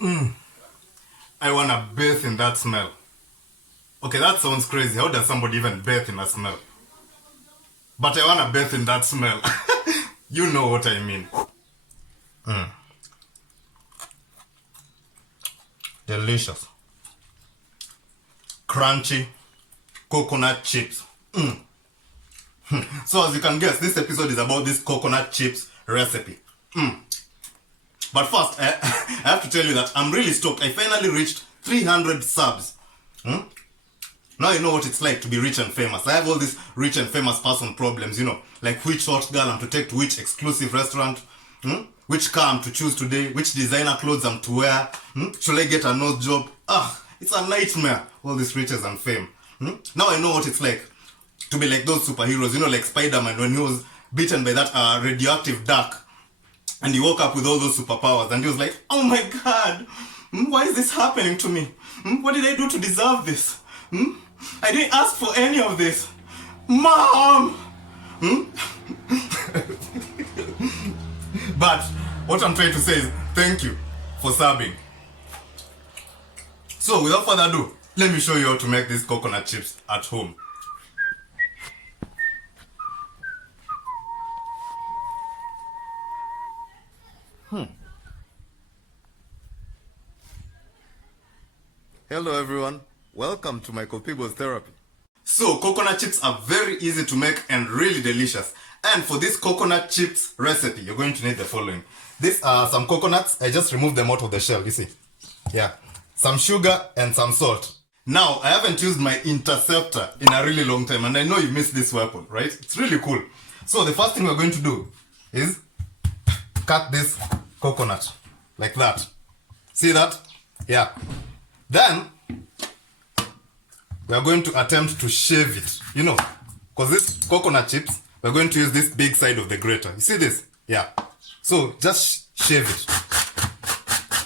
I wanna bathe in that smell. Okay, that sounds crazy. How does somebody even bathe in a smell? But I wanna bathe in that smell. You know what I mean. Delicious. Crunchy coconut chips. So as you can guess, this episode is about this coconut chips recipe. But first, I have to tell you that I'm really stoked. I finally reached 300 subs. Now you know what it's like to be rich and famous. I have all these rich and famous person problems, like which hot girl I'm to take to which exclusive restaurant, which car I'm to choose today, which designer clothes I'm to wear, should I get a nose job? It's a nightmare, all these riches and fame. Now I know what it's like to be like those superheroes, like Spider-Man when he was bitten by that radioactive duck. And he woke up with all those superpowers and he was like, oh my god, why is this happening to me? What did I do to deserve this? I didn't ask for any of this. Mom! But what I'm trying to say is thank you for subbing. So without further ado, let me show you how to make these coconut chips at home. Hello everyone, welcome to Michael People's Therapy. So coconut chips are very easy to make and really delicious. And for this coconut chips recipe, you're going to need the following. These are some coconuts. I just removed them out of the shell, you see. Yeah, some sugar and some salt. Now, I haven't used my interceptor in a really long time and I know you missed this weapon, right? It's really cool. So the first thing we're going to do is cut this coconut like that. See that? Yeah. Then, we are going to attempt to shave it, because this coconut chips, we're going to use this big side of the grater. You see this? Yeah. So, just shave it.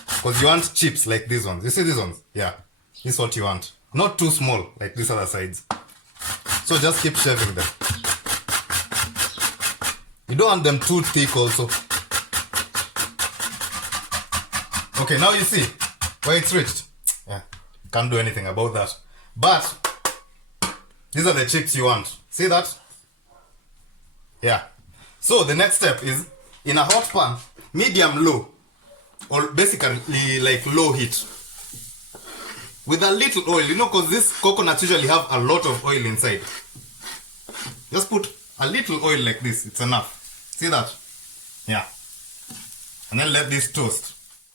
Because you want chips like these ones. You see these ones? Yeah. This is what you want. Not too small, like these other sides. So, just keep shaving them. You don't want them too thick also. Okay, now you see where it's reached. Yeah, can't do anything about that. But these are the chips you want. See that? Yeah. So the next step is in a hot pan, medium low, or basically like low heat, with a little oil, because these coconuts usually have a lot of oil inside. Just put a little oil like this, it's enough. See that? Yeah. And then let this toast.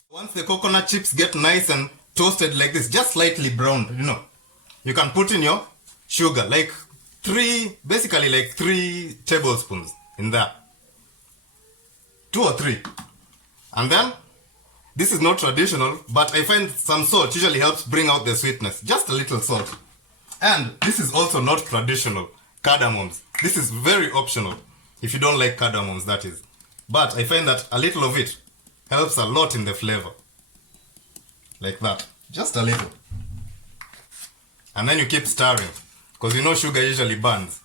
Once the coconut chips get nice and toasted like this, just slightly browned, you can put in your sugar, like 3 tablespoons in there. 2 or 3. And then, this is not traditional, but I find some salt usually helps bring out the sweetness. Just a little salt. And this is also not traditional. Cardamoms. This is very optional. If you don't like cardamoms, that is. But I find that a little of it helps a lot in the flavor. Like that. Just a little. And then you keep stirring. Because sugar usually burns.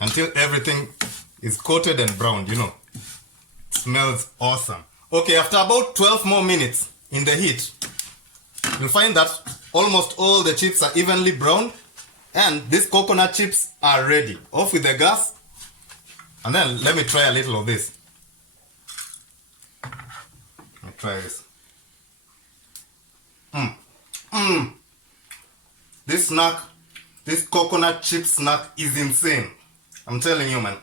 Until everything is coated and browned, It smells awesome. Okay, after about 12 more minutes in the heat, you'll find that almost all the chips are evenly browned. And these coconut chips are ready. Off with the gas. And then let me try a little of this. Let me try this. This snack, this coconut chip snack is insane. I'm telling you, man.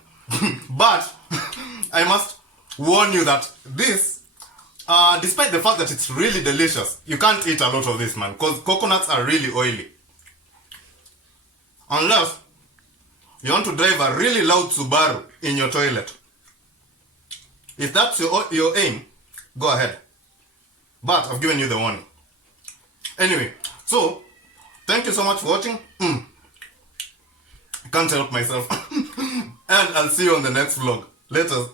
But I must warn you that this, despite the fact that it's really delicious, you can't eat a lot of this, man, because coconuts are really oily. Unless you want to drive a really loud Subaru in your toilet. If that's your aim, go ahead. But I've given you the warning. Anyway, so thank you so much for watching. I can't help myself. And I'll see you on the next vlog. Later.